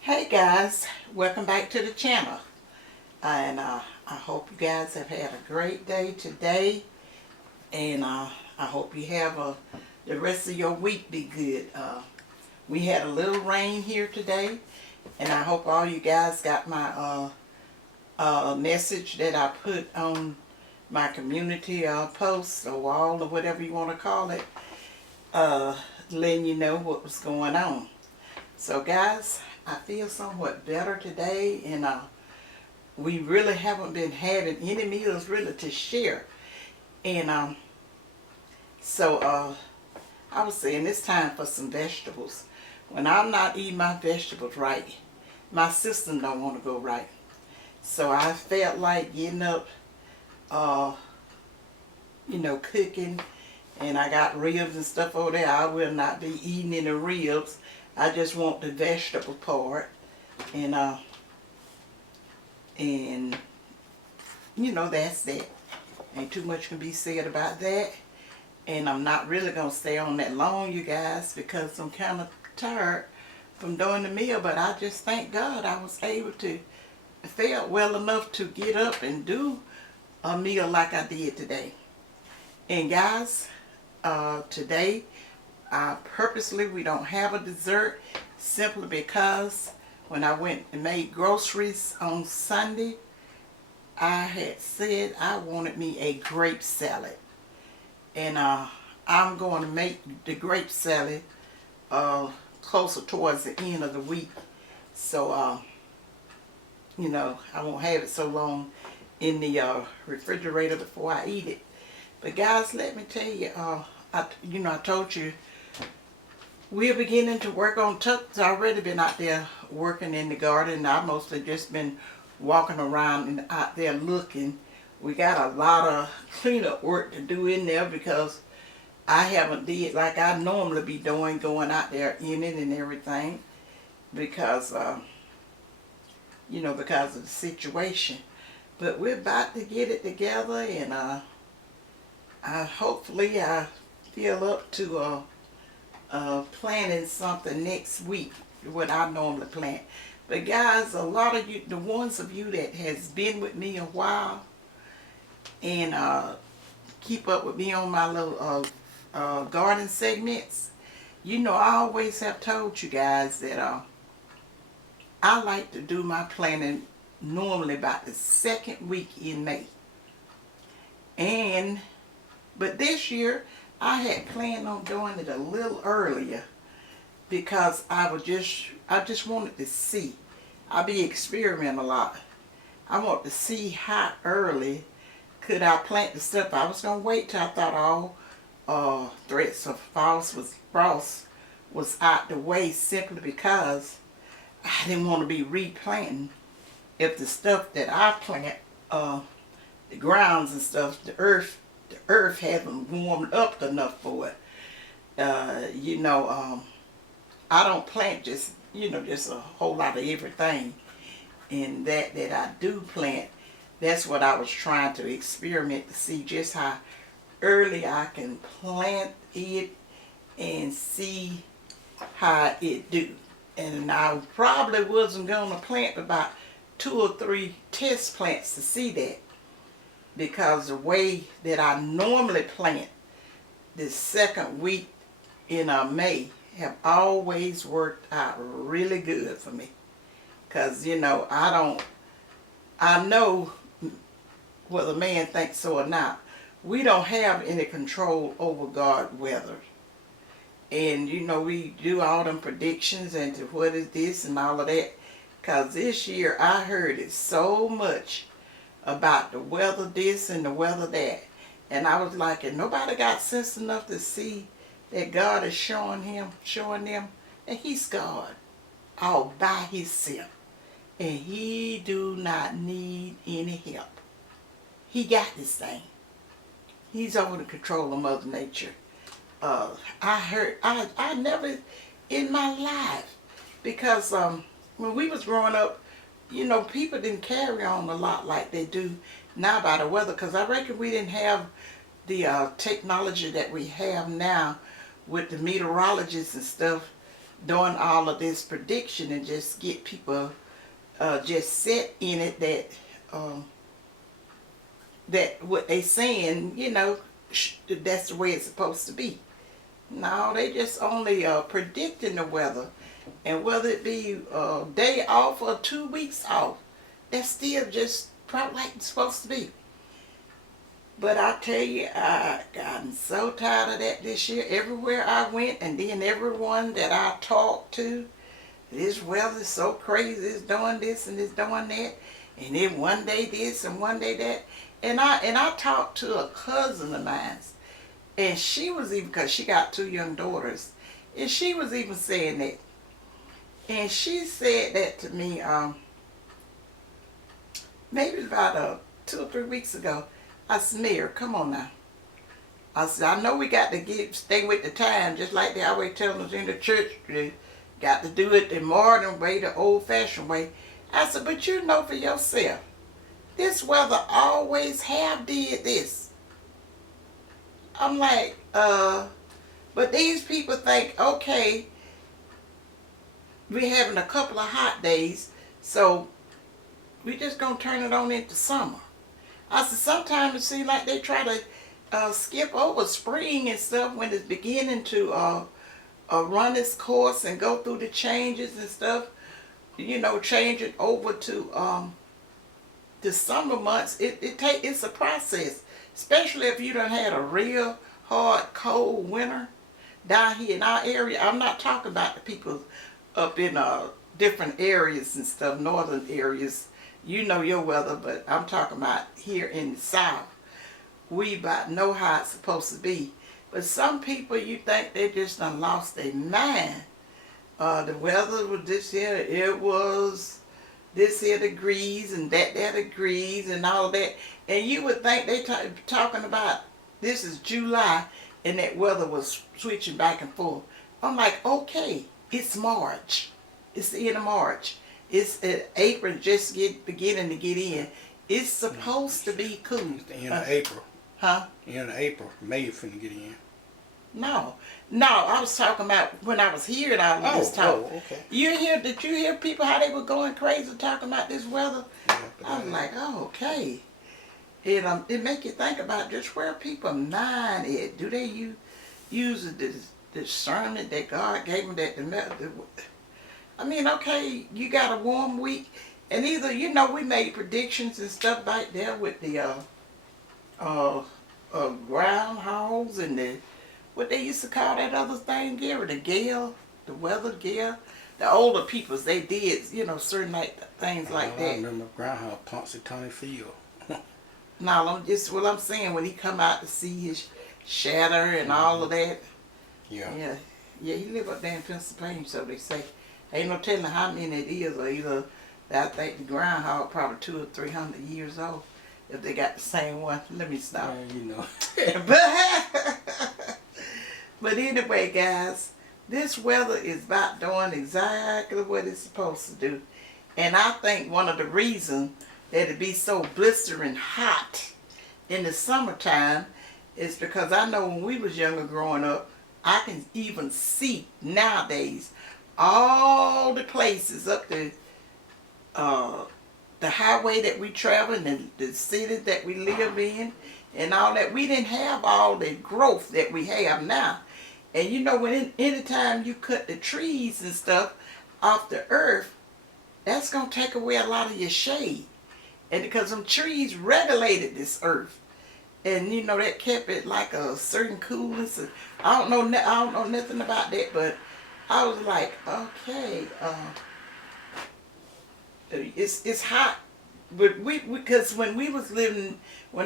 Hey guys, welcome back to the channel, and I hope you guys have had a great day today, and I hope you have the rest of your week be good. We had a little rain here today, and I hope all you guys got my message that I put on my community post or wall or whatever you want to call it, letting you know what was going on. So guys, I feel somewhat better today, and we really haven't been having any meals really to share. And I was saying it's time for some vegetables. When I'm not eating my vegetables right, my system don't want to go right. So I felt like getting up, cooking, and I got ribs and stuff over there. I will not be eating any ribs. I just want the vegetable part, and that's that. Ain't too much can be said about that. And I'm not really gonna stay on that long, you guys, because I'm kind of tired from doing the meal. But I just thank God I was able to feel well enough to get up and do a meal like I did today. And guys, today purposely we don't have a dessert, simply because when I went and made groceries on Sunday, I had said I wanted me a grape salad, and I'm going to make the grape salad closer towards the end of the week, so I won't have it so long in the refrigerator before I eat it. But guys, let me tell you, I told you we're beginning to work on Tuck's already been out there working in the garden. I mostly just been walking around and out there looking. We got a lot of cleanup work to do in there because I haven't did like I normally be doing, going out there in it and everything, because because of the situation. But we're about to get it together, and hopefully I feel up to planning something next week, what I normally plan. But guys, a lot of you, the ones of you that has been with me a while and keep up with me on my little garden segments, I always have told you guys that I like to do my planning normally about the second week in May. But this year I had planned on doing it a little earlier because I just wanted to see. I be experimenting a lot. I want to see how early could I plant the stuff. I was gonna wait till I thought all threats of frost was out the way, simply because I didn't want to be replanting if the stuff that I plant, the grounds and stuff, the earth hasn't warmed up enough for it. I don't plant just a whole lot of everything. And that I do plant, that's what I was trying to experiment to see just how early I can plant it and see how it do. And I probably wasn't going to plant about 2 or 3 test plants to see that, because the way that I normally plant the second week in May have always worked out really good for me. Because, I know whether man thinks so or not, we don't have any control over God weather. And, we do all them predictions into what is this and all of that. Because this year I heard it so much about the weather this and the weather that. And I was like, and nobody got sense enough to see that God is showing them that He's God all by Himself. And He do not need any help. He got this thing. He's over the control of Mother Nature. I never in my life, because when we was growing up, people didn't carry on a lot like they do now by the weather, because I reckon we didn't have the technology that we have now with the meteorologists and stuff doing all of this prediction and just get people just set in it that that what they saying, that's the way it's supposed to be. No, they just only predicting the weather, and whether it be a day off or 2 weeks off, that's still just probably like it's supposed to be. But I tell you, I gotten so tired of that this year. Everywhere I went, and then everyone that I talked to, this weather is so crazy. It's doing this and it's doing that, and then one day this and one day that. And I talked to a cousin of mine, and she was even, because she got 2 young daughters, and she was even saying that. And she said that to me maybe about 2 or 3 weeks ago. I said, Mary, come on now. I said, I know we got to stay with the time, just like they always tell us in the church. You got to do it the modern way, the old-fashioned way. I said, but you know for yourself, this weather always have did this. I'm like, but these people think, okay, we're having a couple of hot days, so we just going to turn it on into summer. I said, sometimes it seems like they try to skip over spring and stuff when it's beginning to run its course and go through the changes and stuff. Change it over to the summer months. It's a process, especially if you done had a real hard, cold winter down here in our area. I'm not talking about the people up in different areas and stuff, northern areas. You know your weather, but I'm talking about here in the South. We about know how it's supposed to be. But some people, you think they just done lost their mind. The weather was this here, it was this here degrees and that degrees and all that. And you would think they talking about this is July and that weather was switching back and forth. I'm like, okay, it's March. It's the end of March. It's April just beginning to get in. It's supposed to be cool. It's the end of April. Huh? End of April. May finna get in. No, I was talking about when I was hearing all of this talk. Oh, okay. Did you hear people how they were going crazy talking about this weather? Yeah, I was like, oh, okay. It make you think about just where people mind is. Do they use the discernment that God gave them I mean, okay, you got a warm week, and either, we made predictions and stuff like that with the groundhogs and what they used to call that other thing, Gary, the gale, the weather gale. The older peoples, they did, certain things like that. I remember Groundhog Punxsutawney Field. No, what I'm saying, when he come out to see his shatter and all of that. Yeah. Yeah, he live up there in Pennsylvania, so they say. Ain't no telling how many it is, or either I think the groundhog probably 200 or 300 years old if they got the same one. Let me stop. But anyway, guys, this weather is about doing exactly what it's supposed to do. And I think one of the reasons that it be so blistering hot in the summertime is because I know when we was younger growing up, I can even see nowadays all the places up the highway that we travel and the cities that we live in and all that. We didn't have all the growth that we have now. And when anytime you cut the trees and stuff off the earth, that's going to take away a lot of your shade. And because them trees regulated this earth. And that kept it like a certain coolness. I don't know nothing about that, but I was like, okay, it's hot, but because when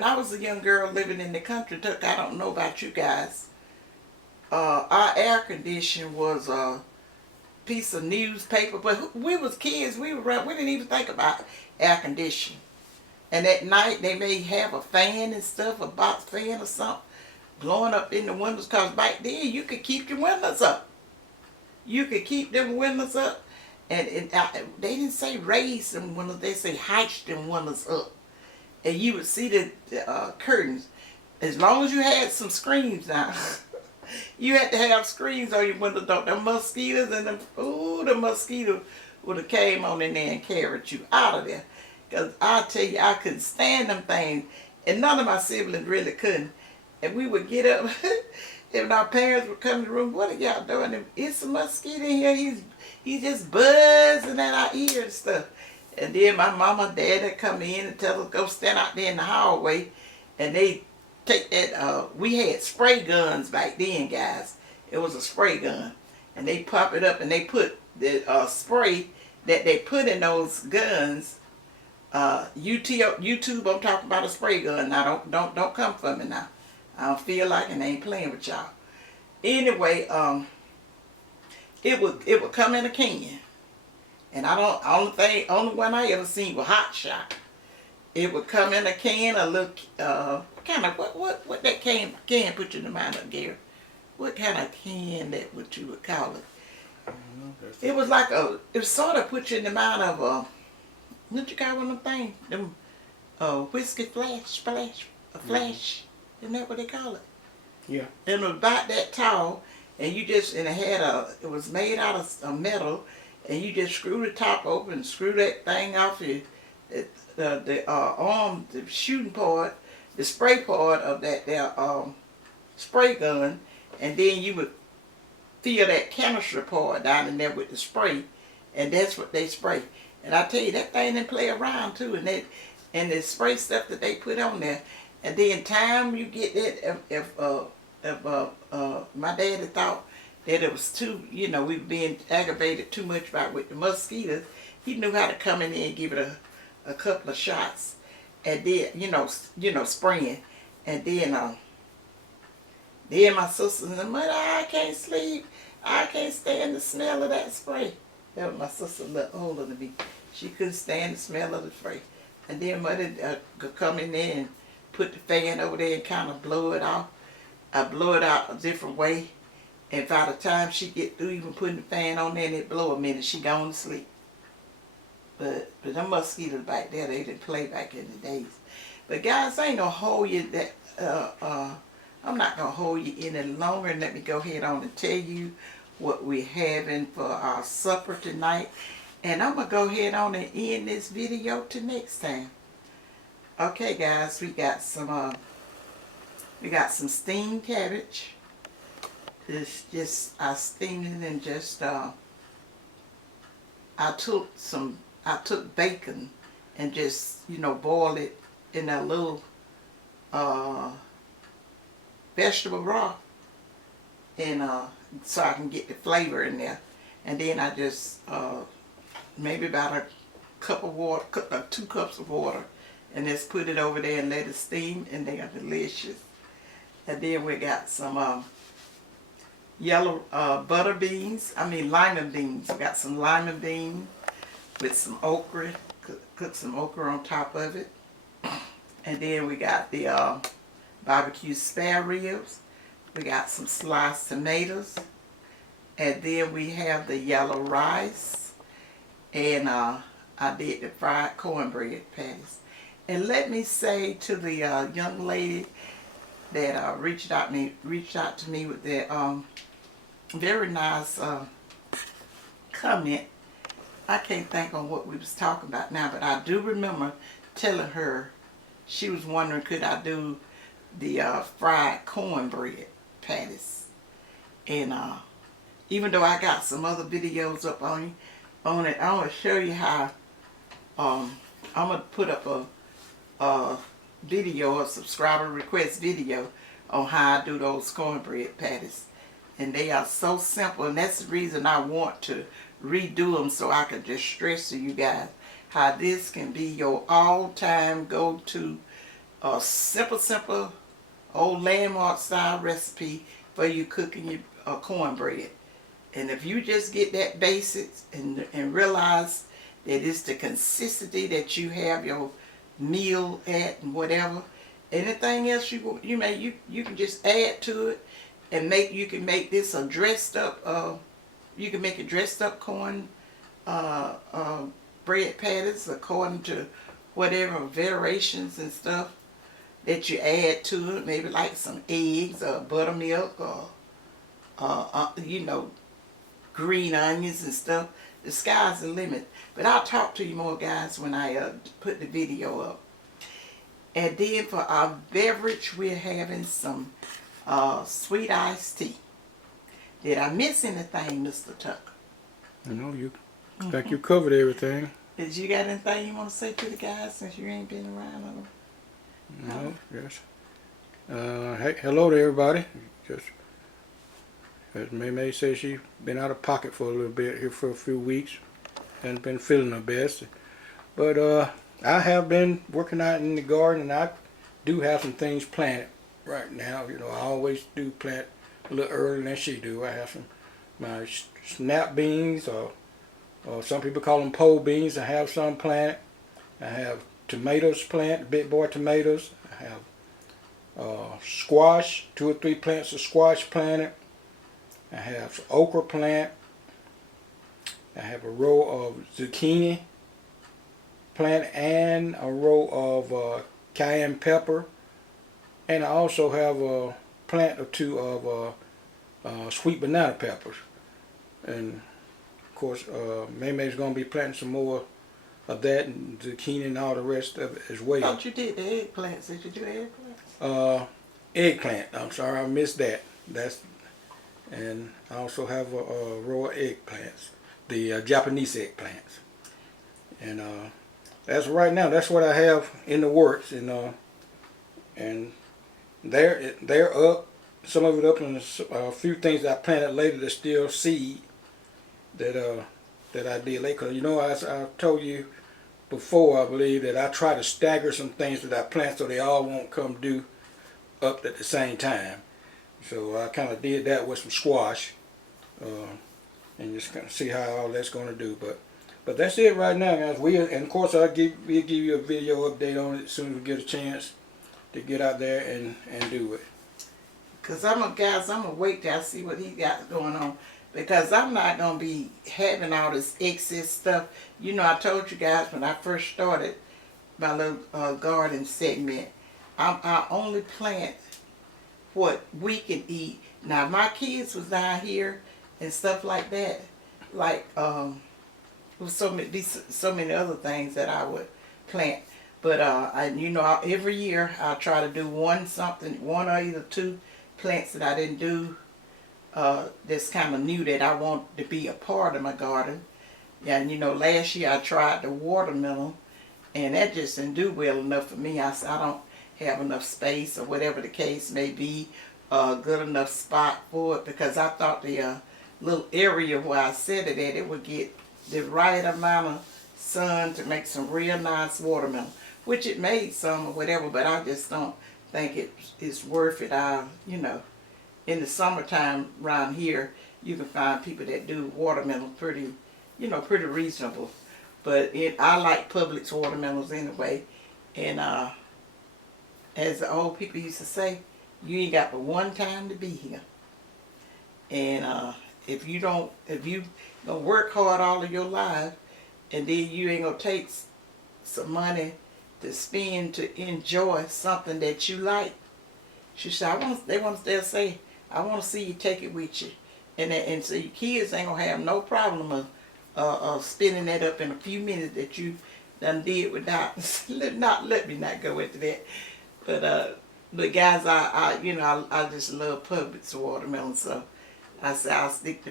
I was a young girl living in the country, I don't know about you guys, our air conditioning was a piece of newspaper, but we was kids, we didn't even think about air conditioning. And at night they may have a fan and stuff, a box fan or something, blowing up in the windows, because back then you could keep your windows up. You could keep them windows up, and they didn't say raise them windows, they say height them windows up. And you would see the curtains. As long as you had some screens now, You had to have screens on your window, don't the mosquitoes and the mosquitoes would have came on in there and carried you out of there. Because I tell you, I couldn't stand them things. And none of my siblings really couldn't. And we would get up, and our parents would come in the room, what are y'all doing? And it's a mosquito in here. He's just buzzing at our ears and stuff. And then my mama and dad would come in and tell us go stand out there in the hallway. And they take that, we had spray guns back then, guys. It was a spray gun. And they pop it up and they put the spray that they put in those guns. YouTube, I'm talking about a spray gun. Now, don't come for me now. I don't feel like and I ain't playing with y'all. Anyway, it would come in a can. And only one I ever seen was Hot Shot. It would come in a can, a little, kind of, what that can put you in the mind of, Gary? What kind of can that, what you would call it? It was like it sort of put you in the mind of what you call one of them things? Them, whiskey flash. Isn't that what they call it? Yeah. And it was about that tall, and you just, and it was made out of metal, and you just screw the top open, screw that thing off the arm, the shooting part, the spray part of that spray gun, and then you would fill that canister part down in there with the spray, and that's what they spray. And I tell you, that thing didn't play around too, and the spray stuff that they put on there. And then time you get that, if my daddy thought that it was too, we were being aggravated too much with the mosquitoes, he knew how to come in there and give it a couple of shots, and then spraying, and then my sister said, "Mother, I can't sleep. I can't stand the smell of that spray." That was my sister, a little older than me. She couldn't stand the smell of the spray. And then Mother could come in there and put the fan over there and kind of blow it off. I blow it out a different way. And by the time she get through even putting the fan on there and it blow a minute, she gone to sleep. But them mosquitoes back there, they didn't play back in the days. But guys, I ain't gonna hold you I'm not gonna hold you any longer, and let me go ahead on and tell you what we're having for our supper tonight. And I'm gonna go ahead on and end this video till next time. Okay guys, we got some steamed cabbage. It's just, I steamed it and just I took bacon and just boiled it in a little vegetable broth, and so I can get the flavor in there. And then I just maybe about a cup of water, 2 cups of water, and just put it over there and let it steam, and they are delicious. And then we got some yellow lima beans. We got some lima beans with some okra. Cook some okra on top of it. And then we got the barbecue spare ribs. We got some sliced tomatoes. And then we have the yellow rice. And I did the fried cornbread patties. And let me say to the young lady that reached out to me with that very nice comment. I can't think on what we was talking about now, but I do remember telling her, she was wondering could I do the fried cornbread patties. And even though I got some other videos up on it, I'm going to show you how I'm going to put up a video, a subscriber request video on how I do those cornbread patties. And they are so simple, and that's the reason I want to redo them, so I can just stress to you guys how this can be your all-time go-to simple old landmark style recipe for you cooking your cornbread. And if you just get that basics and realize that it's the consistency that you have your meal at and whatever, anything else you can just add to it, and you can make this a dressed up you can make a dressed up corn bread patties according to whatever variations and stuff that you add to it. Maybe like some eggs or buttermilk or you know, green onions and stuff. The sky's the limit. But I'll talk to you more, guys, when I put the video up. And then for our beverage, we're having some sweet iced tea. Did I miss anything, Mr. Tucker? You think you covered everything. Did you got anything you want to say to the guys since you ain't been around them? No, yes. Hey, hello to everybody. Just as May says, she's been out of pocket for a little bit here for a few weeks. Hasn't been feeling her best. But I have been working out in the garden, and I do have some things planted right now. You know, I always do plant a little earlier than she do. I have some my snap beans, or some people call them pole beans. I have some planted. I have tomatoes planted, big boy tomatoes. I have squash, 2 or 3 plants of squash planted. I have some okra plant. I have a row of zucchini plant and a row of cayenne pepper. And I also have a plant or 2 of sweet banana peppers. And of course, May's going to be planting some more of that, and zucchini and all the rest of it as well. I thought you did the eggplants. Did you do eggplants? Eggplant. I'm sorry, I missed that. And I also have a row of eggplants, the Japanese eggplants. And as of right now, that's what I have in the works. And they're up. Some of it up, and a few things I planted later that still seed that I did later. Cause as I told you before, I believe that I try to stagger some things that I plant so they all won't come due up at the same time. So I kind of did that with some squash, and just kind of see how all that's going to do. But that's it right now, guys. And of course we'll give you a video update on it as soon as we get a chance to get out there and do it. Cause I'm gonna wait till I see what he got going on, because I'm not gonna be having all this excess stuff. I told you guys when I first started my little garden segment, I only plant what we can eat. Now my kids was down here and stuff like that, like with so many other things that I would plant. But every year I try to do one or either 2 plants that I didn't do that's kind of new that I want to be a part of my garden. Yeah, and last year I tried the watermelon, and that just didn't do well enough for me. I said I don't have enough space, or whatever the case may be, good enough spot for it, because I thought the little area where I set it at, it would get the right amount of sun to make some real nice watermelon, which it made some or whatever, but I just don't think it's worth it. In the summertime around here, you can find people that do watermelon pretty reasonable. But I like Publix watermelons anyway. And as the old people used to say, you ain't got but one time to be here. And if you gonna work hard all of your life, and then you ain't gonna take some money to spend to enjoy something that you like. She said, they'll say, I want to see you take it with you. And so your kids ain't gonna have no problem of spending that up in a few minutes that you done did without. Let me not go into that. But guys, I just love Publix watermelon, so I said I'll stick to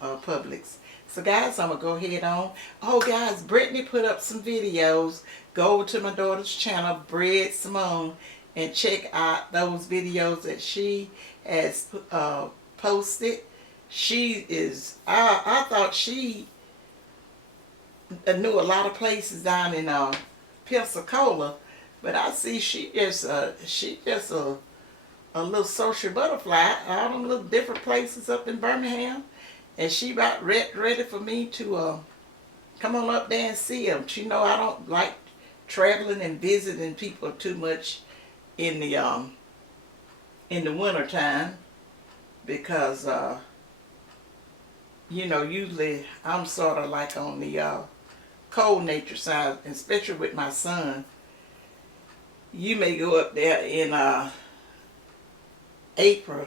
Publix. So guys, I'm going to go ahead on. Oh guys, Brittany put up some videos. Go over to my daughter's channel, Bread Simone, and check out those videos that she has posted. She is, I thought she knew a lot of places down in Pensacola, but I see she just a little social butterfly, all them little different places up in Birmingham. And she about ready for me to come on up there and see them. She know I don't like traveling and visiting people too much in the winter time, because usually I'm sort of like on the cold nature side, especially with my son. You may go up there in April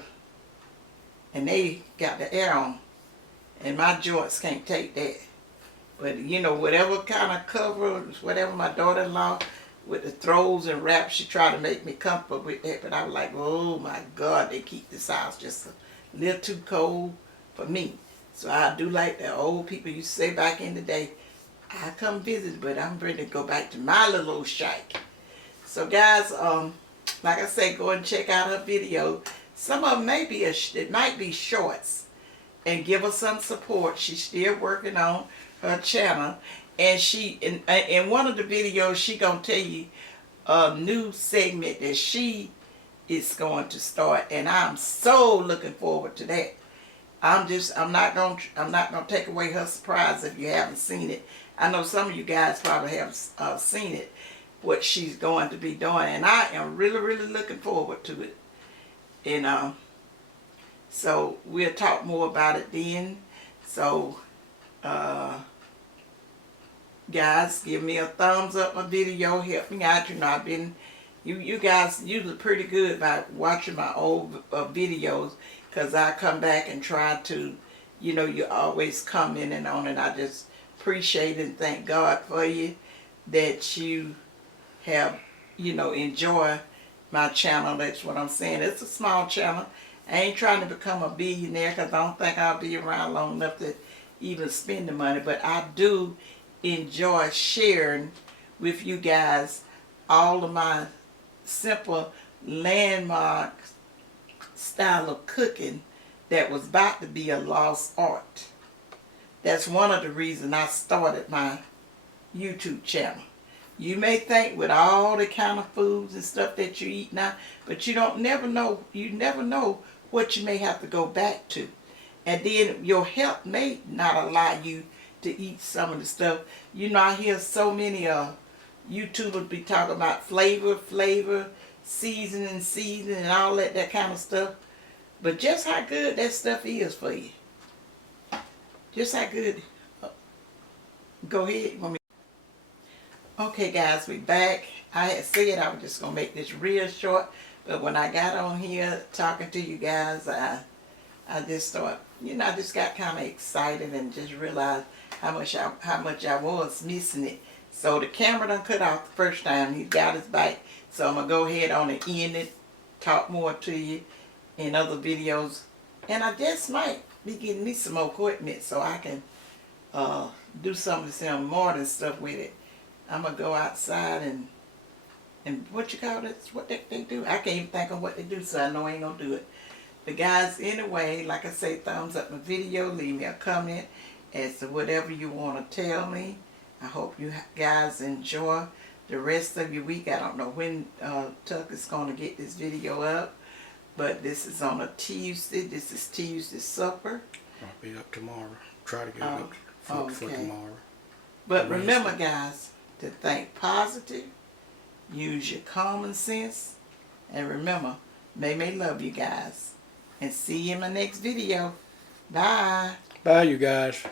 and they got the air on, and my joints can't take that. But you know, whatever kind of cover, whatever my daughter-in-law with the throws and wraps, she tried to make me comfortable with that. But I was like, oh my God, they keep this house just a little too cold for me. So I do like the old people used to say back in the day, I come visit, but I'm ready to go back to my little old shack. So guys, like I say, go and check out her video. Some of them may be, it might be shorts. And give her some support. She's still working on her channel. And she, in one of the videos, she gonna tell you a new segment that she is going to start. And I'm so looking forward to that. I'm not gonna take away her surprise if you haven't seen it. I know some of you guys probably have seen it, what she's going to be doing, and I am really, really looking forward to it. And so we'll talk more about it then. So guys, give me a thumbs up my video, help me out. You know, I've been, you guys usually pretty good about watching my old videos, because I come back and try to, you know, you always commenting on it. I just appreciate and thank God for you, that you have, you know, enjoy my channel. That's what I'm saying. It's a small channel. I ain't trying to become a billionaire, because I don't think I'll be around long enough to even spend the money. But I do enjoy sharing with you guys all of my simple landmark style of cooking that was about to be a lost art. That's one of the reasons I started my YouTube channel. You may think with all the kind of foods and stuff that you eat now, but you never know what you may have to go back to. And then your health may not allow you to eat some of the stuff. You know, I hear so many YouTubers be talking about flavor, seasoning, and all that kind of stuff. But just how good that stuff is for you. Just how good. Go ahead. Okay guys, we back. I had said I was just going to make this real short, but when I got on here talking to you guys, I just thought, you know, I just got kind of excited and just realized how much I was missing it. So the camera done cut off the first time. He got his back. So I'm going to go ahead on and end it, talk more to you in other videos. And I just might be getting me some more equipment so I can do some of some modern stuff with it. I'm going to go outside and what you call it? What they do? I can't even think of what they do, so I know I ain't going to do it. But guys, anyway, like I say, thumbs up my video. Leave me a comment as to whatever you want to tell me. I hope you guys enjoy the rest of your week. I don't know when Tuck is going to get this video up, but this is on a Tuesday. This is Tuesday supper. I'll be up tomorrow. Try to get it up for tomorrow. But remember, guys, to think positive, use your common sense, and remember, may love you guys. And see you in my next video. Bye. Bye, you guys.